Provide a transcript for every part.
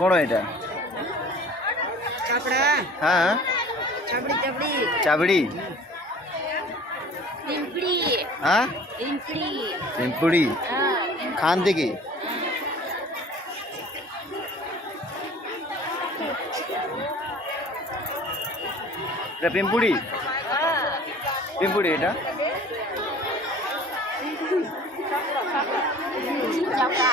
कौन एटा चापड़ा हाँ चापड़ी चापड़ी चाबड़ी पिंपड़ी हाँ पिंपड़ी पिंपुड़ी हाँ खानती की पिंपुड़ी पिंपुड़ी एटा चापड़ा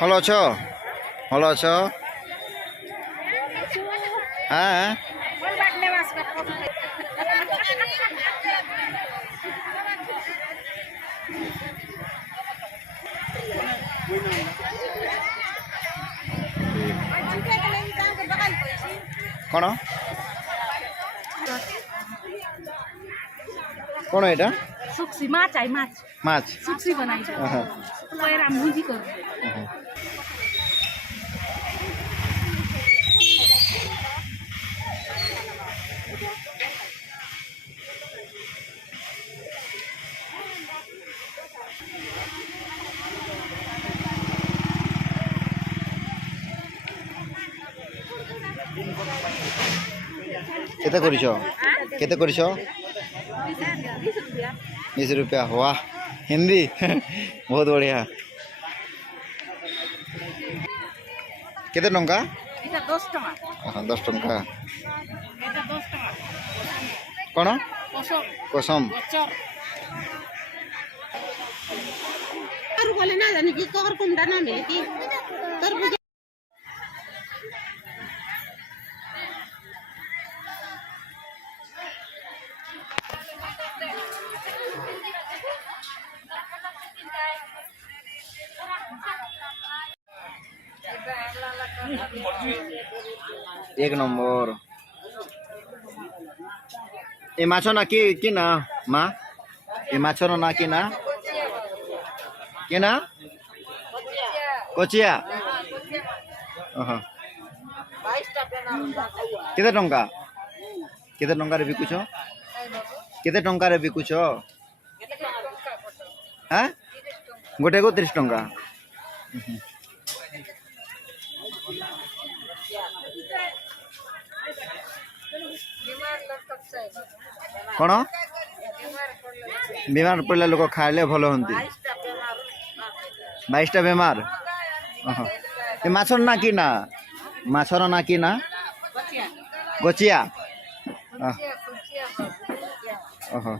ଭଲ ଅଛ ଭଲ ଅଛ ହଁ କ'ଣ କ'ଣ ଏଇଟା सुक्सी माछ है माछ ମାଛ सुक्सी बनाई अहं। गएर मुजी कर କେତେ କରିଛ କେତେ କରିଛ 20 रुपया वाह हिंदी बहुत बढ़िया केते टंका এটা 10 টাকা 10 टंका এটা 10 টাকা कौन কসম कसम বছর আর বলে না জানি কি কর কোনটা না মিলে কি तरबूज एक नंबर ए माछ ना कि ना मा ए माछ ना कि ना कोचिया केते टंका केते टंका रे बिकुछ केते टंका रे बिकुछ हां गोटे को 30 टंका कौन बीमार पड़े लोक खाइले भल हंती 22टा बेमार माछर ना कि ना माछर ना कि ना गोचिया ओहो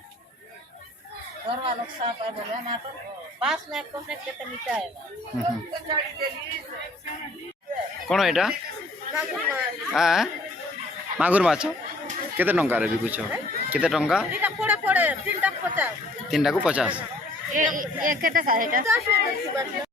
कौन एटा हाँ मागुर माछ केते टंका रे बिकुछ केते टंका तीनटा को 50 एक टाका